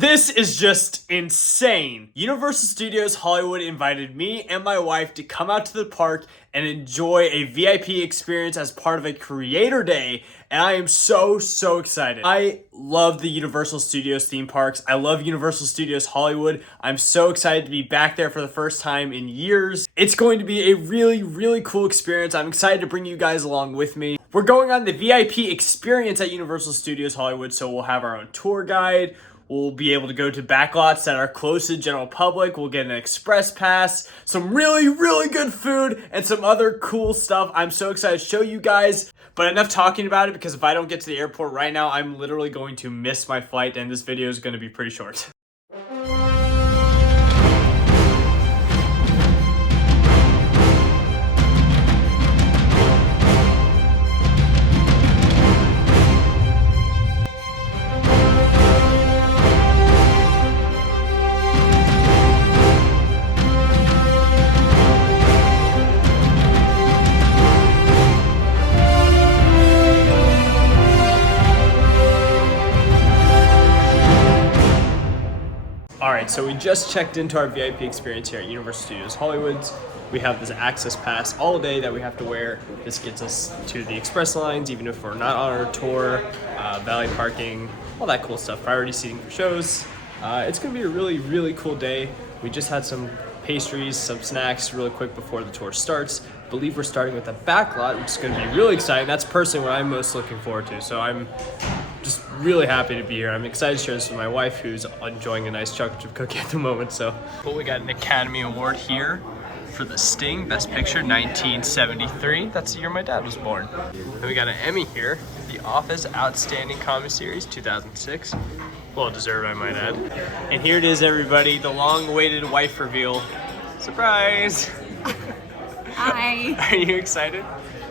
This is just insane. Universal Studios Hollywood invited me and my wife to come out to the park and enjoy a VIP experience as part of a creator day, and I am so excited. I love the Universal Studios theme parks. I love Universal Studios Hollywood. I'm so excited to be back there for the first time in years. It's going to be a really cool experience. I'm excited to bring you guys along with me. We're going on the VIP experience at Universal Studios Hollywood, so we'll have our own tour guide. We'll be able to go to backlots that are close to the general public. We'll get an express pass, some really good food, and some other cool stuff. I'm so excited to show you guys, but enough talking about it, because if I don't get to the airport right now, I'm literally going to miss my flight, and this video is going to be pretty short. Alright, so we just checked into our VIP experience here at Universal Studios Hollywood. We have this access pass all day that we have to wear. This gets us to the express lines, even if we're not on our tour, valet parking, all that cool stuff, priority seating for shows. It's going to be a really cool day. We just had some pastries, some snacks really quick before the tour starts. I believe we're starting with a backlot, which is going to be really exciting. That's personally what I'm most looking forward to. So I'm just really happy to be here. I'm excited to share this with my wife, who's enjoying a nice chocolate chip cookie at the moment. But we got an Academy Award here for The Sting, Best Picture, 1973. That's the year my dad was born. And we got an Emmy here, The Office Outstanding Comedy Series, 2006. Well deserved, I might add. And here it is, everybody, the long-awaited wife reveal. Surprise! Hi. Are you excited?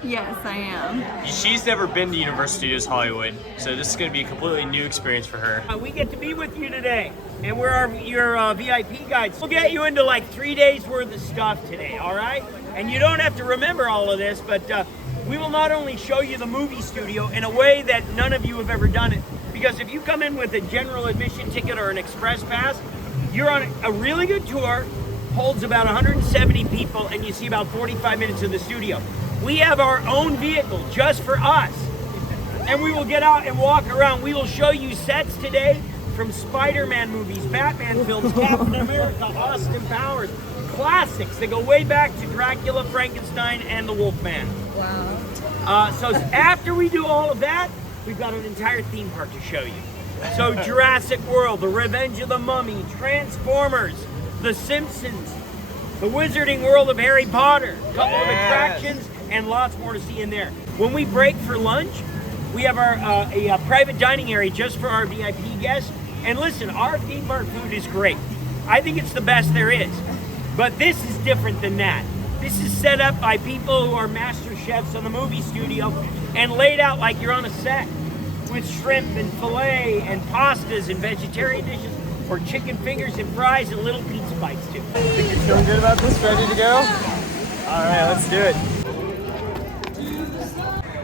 Yes, I am. She's never been to Universal Studios Hollywood, so this is going to be a completely new experience for her. We get to be with you today, and we're your VIP guides. We'll get you into like 3 days worth of stuff today, all right? And you don't have to remember all of this, but we will not only show you the movie studio in a way that none of you have ever done it, because if you come in with a general admission ticket or an express pass, you're on a really good tour, holds about 170 people, and you see about 45 minutes of the studio. We have our own vehicle just for us, and we will get out and walk around. We will show you sets today from Spider-Man movies, Batman films, Captain America, Austin Powers, classics that go way back to Dracula, Frankenstein, and the Wolfman. Wow. So after we do all of that, we've got an entire theme park to show you. So Jurassic World, The Revenge of the Mummy, Transformers, The Simpsons, The Wizarding World of Harry Potter, a couple of attractions, and lots more to see in there. When we break for lunch, we have our a private dining area just for our VIP guests. And listen, our theme park food is great. I think it's the best there is. But this is different than that. This is set up by people who are master chefs on the movie studio and laid out like you're on a set with shrimp and filet and pastas and vegetarian dishes, or chicken fingers and fries and little pizza bites too. Think you're feeling good about this? Ready to go? All right, let's do it.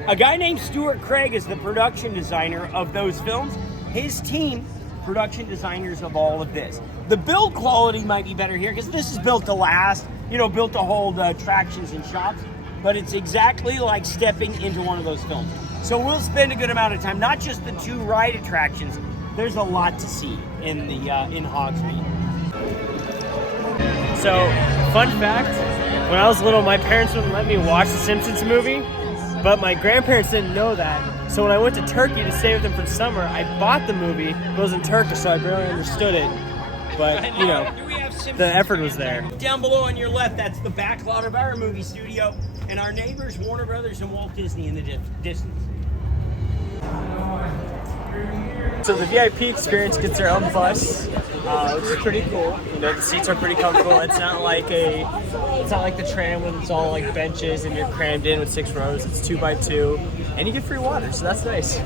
A guy named Stuart Craig is the production designer of those films. His team, production designers of all of this. The build quality might be better here because this is built to last, built to hold attractions and shops, but it's exactly like stepping into one of those films. So we'll spend a good amount of time, not just the 2 ride attractions. There's a lot to see in the in Hogsmeade. So, fun fact, when I was little, my parents wouldn't let me watch the Simpsons movie, but my grandparents didn't know that. So when I went to Turkey to stay with them for the summer, I bought the movie, but it was in Turkish, so I barely understood it. But, the effort was there. Down below on your left, that's the back lot of our movie studio, and our neighbors, Warner Brothers and Walt Disney in the distance. So the VIP experience gets their own bus, which is pretty cool. The seats are pretty comfortable. It's not like the tram when it's all like benches and you're crammed in with 6 rows. It's 2x2, and you get free water, so that's nice.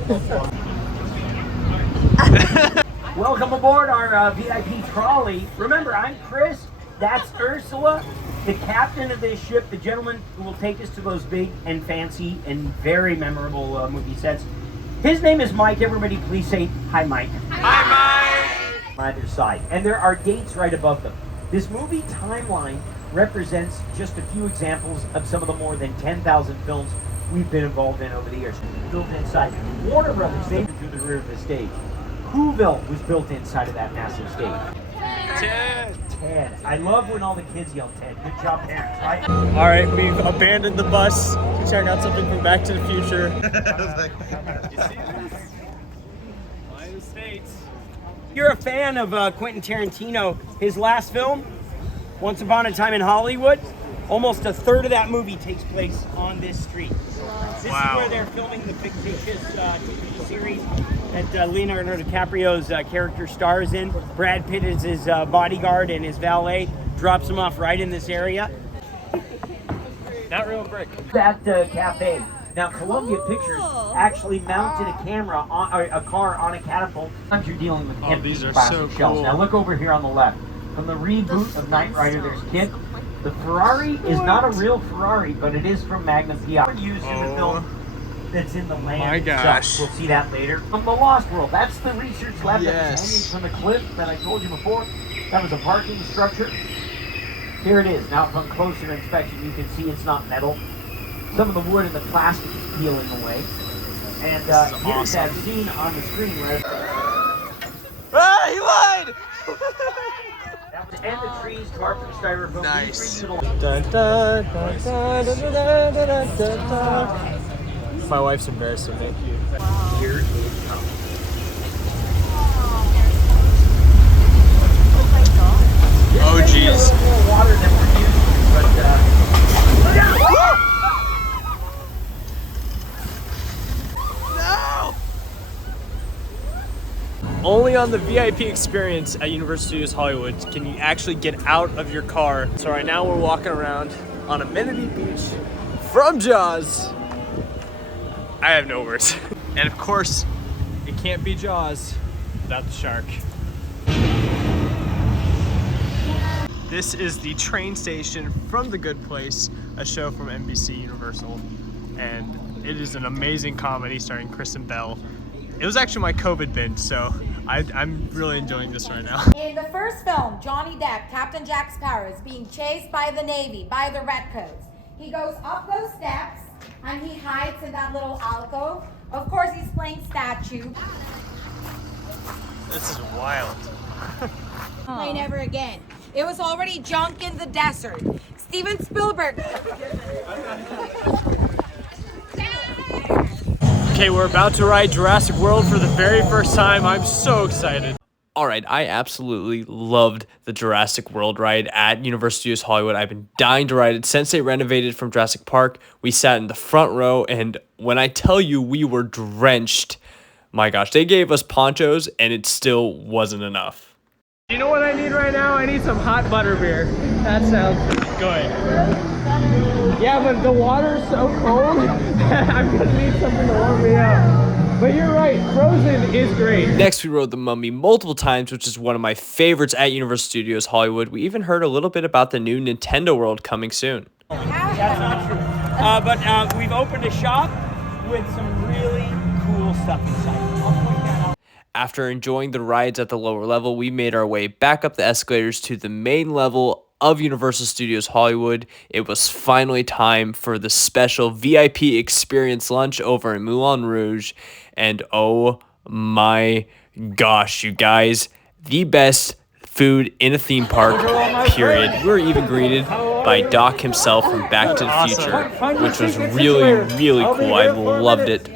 Welcome aboard our VIP trolley. Remember, I'm Chris. That's Ursula, the captain of this ship, the gentleman who will take us to those big and fancy and very memorable movie sets. His name is Mike. Everybody please say hi, Mike. Hi, Mike! on either side, and there are dates right above them. This movie timeline represents just a few examples of some of the more than 10,000 films we've been involved in over the years. Built inside. Warner Brothers, they went through the rear of the stage. Whoville was built inside of that massive stage. Ted. I love when all the kids yell Ted. Good job, parents, right? All right, we've abandoned the bus to check out something from Back to the Future. My mistakes. You're a fan of Quentin Tarantino. His last film, Once Upon a Time in Hollywood, almost a third of that movie takes place on this street. This is where they're filming the fictitious TV series that Leonardo DiCaprio's character stars in. Brad Pitt is his bodyguard, and his valet drops him off right in this area. Not real brick. That cafe. Now, Columbia Pictures actually mounted a camera on a car on a catapult. You're dealing with empty these are plastic so shells. cool. Now look over here on the left. From the reboot of Knight Rider, there's Kit. The Ferrari is not a real Ferrari, but it is from Magnum PI. Used in the film that's in the land. My gosh. We'll see that later. From the Lost World, that's the research lab that was Yes. hanging from the cliff that I told you before. That was a parking structure. Here it is. Now from closer inspection, you can see it's not metal. Some of the wood and the plastic is peeling away. And here's that scene on the screen right. Ah, he lied! And the trees carved from styrofoam. Nice. Little... Dun, dun, dun, dun, dun, dun, dun, dun, dun. My wife's embarrassing me. Here it comes. Oh, jeez. More water than we're used to, but look out! Only on the VIP experience at Universal Studios Hollywood can you actually get out of your car. So right now we're walking around on Amenity Beach from Jaws. I have no words. And of course, it can't be Jaws without the shark. This is the train station from The Good Place, a show from NBC Universal. And it is an amazing comedy starring Kristen Bell. It was actually my COVID binge, so I'm really enjoying this right now. In the first film, Johnny Depp, Captain Jack Sparrow, is being chased by the Navy, by the Redcoats. He goes up those steps, and he hides in that little alcove. Of course, he's playing statue. This is wild. Play never again. It was already junk in the desert. Steven Spielberg. Okay, we're about to ride Jurassic World for the very first time. I'm so excited. All right, I absolutely loved the Jurassic World ride at Universal Studios Hollywood. I've been dying to ride it since they renovated from Jurassic Park. We sat in the front row, and when I tell you we were drenched, my gosh, they gave us ponchos, and it still wasn't enough. You know what I need right now? I need some hot butterbeer. That sounds good. Yeah, but the water's so cold that I'm gonna need something to warm me up. But you're right, Frozen is great. Next, we rode the Mummy multiple times, which is one of my favorites at Universal Studios Hollywood. We even heard a little bit about the new Nintendo World coming soon. That's not true. But we've opened a shop with some really cool stuff inside. I'll point that out. After enjoying the rides at the lower level, we made our way back up the escalators to the main level of Universal Studios Hollywood. It was finally time for the special VIP experience lunch over in Moulin Rouge. And oh my gosh, you guys, the best food in a theme park, period. We were even greeted by Doc himself from Back to the Future, which was really, really cool. I loved it.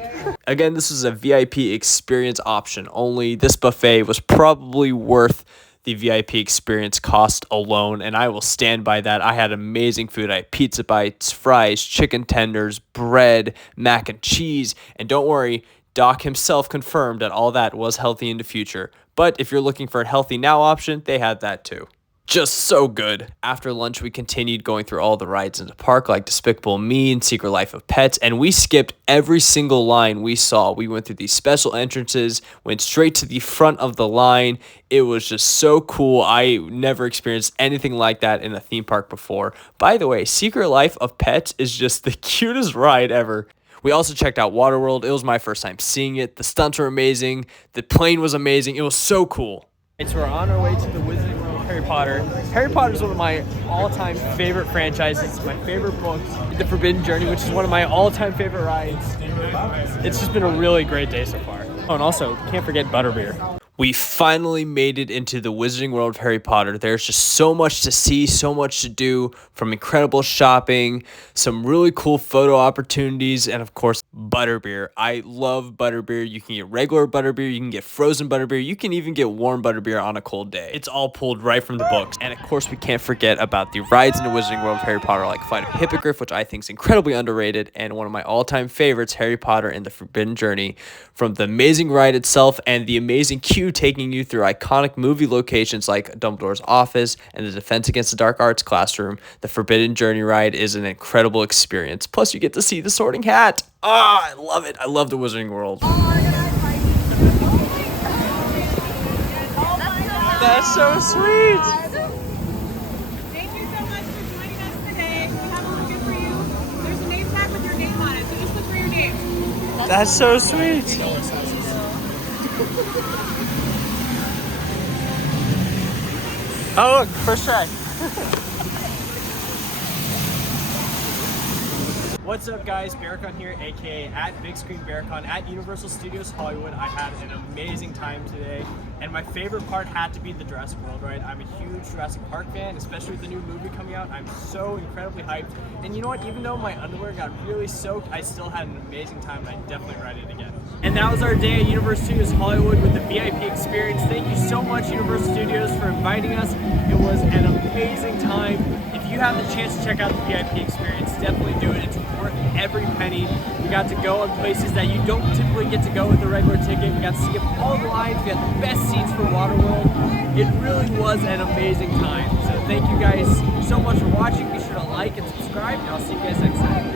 Again, this is a VIP experience option only. This buffet was probably worth the VIP experience cost alone, and I will stand by that. I had amazing food. I had pizza bites, fries, chicken tenders, bread, mac and cheese, and don't worry, Doc himself confirmed that all that was healthy in the future. But if you're looking for a healthy now option, they had that too. Just so good. After lunch, we continued going through all the rides in the park, like Despicable Me and Secret Life of Pets, and we skipped every single line we saw. We went through these special entrances, went straight to the front of the line. It was just so cool. I never experienced anything like that in a theme park before. By the way, Secret Life of Pets is just the cutest ride ever. We also checked out Waterworld. It was my first time seeing it. The stunts were amazing. The plane was amazing. It was so cool. So we're on our way to the Wizarding World of Harry Potter. Harry Potter is one of my all-time favorite franchises, my favorite books. The Forbidden Journey, which is one of my all-time favorite rides. It's just been a really great day so far. Oh, and also, can't forget Butterbeer. We finally made it into the Wizarding World of Harry Potter. There's just so much to see, so much to do, from incredible shopping, some really cool photo opportunities, and of course, butterbeer. I love butterbeer. You can get regular butterbeer, you can get frozen butterbeer, you can even get warm butterbeer on a cold day. It's all pulled right from the books. And of course, we can't forget about the rides in the Wizarding World of Harry Potter, like Flight of Hippogriff, which I think is incredibly underrated, and one of my all-time favorites, Harry Potter and the Forbidden Journey. From the amazing ride itself and the amazing queue taking you through iconic movie locations like Dumbledore's office and the Defense Against the Dark Arts classroom, the Forbidden Journey ride is an incredible experience. Plus, you get to see the Sorting Hat. Ah, I love it. I love the Wizarding World. That's so sweet. Thank you so much for joining us today. We have a little gift for you. There's a name tag with your name on it, so just look for your name. That's so sweet. Oh, look, first try. What's up, guys? Bearcon here, aka at Big Screen Bearcon at Universal Studios Hollywood. I had an amazing time today, and my favorite part had to be the Jurassic World ride. I'm a huge Jurassic Park fan, especially with the new movie coming out. I'm so incredibly hyped. And you know what? Even though my underwear got really soaked, I still had an amazing time, and I definitely ride it again. And that was our day at Universal Studios Hollywood with the VIP experience. Thank you so much, Universal Studios, for inviting us. It was an amazing time. If you have the chance to check out the VIP experience, definitely do it. It's worth every penny. We got to go on places that you don't typically get to go with a regular ticket. We got to skip all the lines. We had the best seats for Waterworld. It really was an amazing time. So thank you guys so much for watching. Be sure to like and subscribe, and I'll see you guys next time.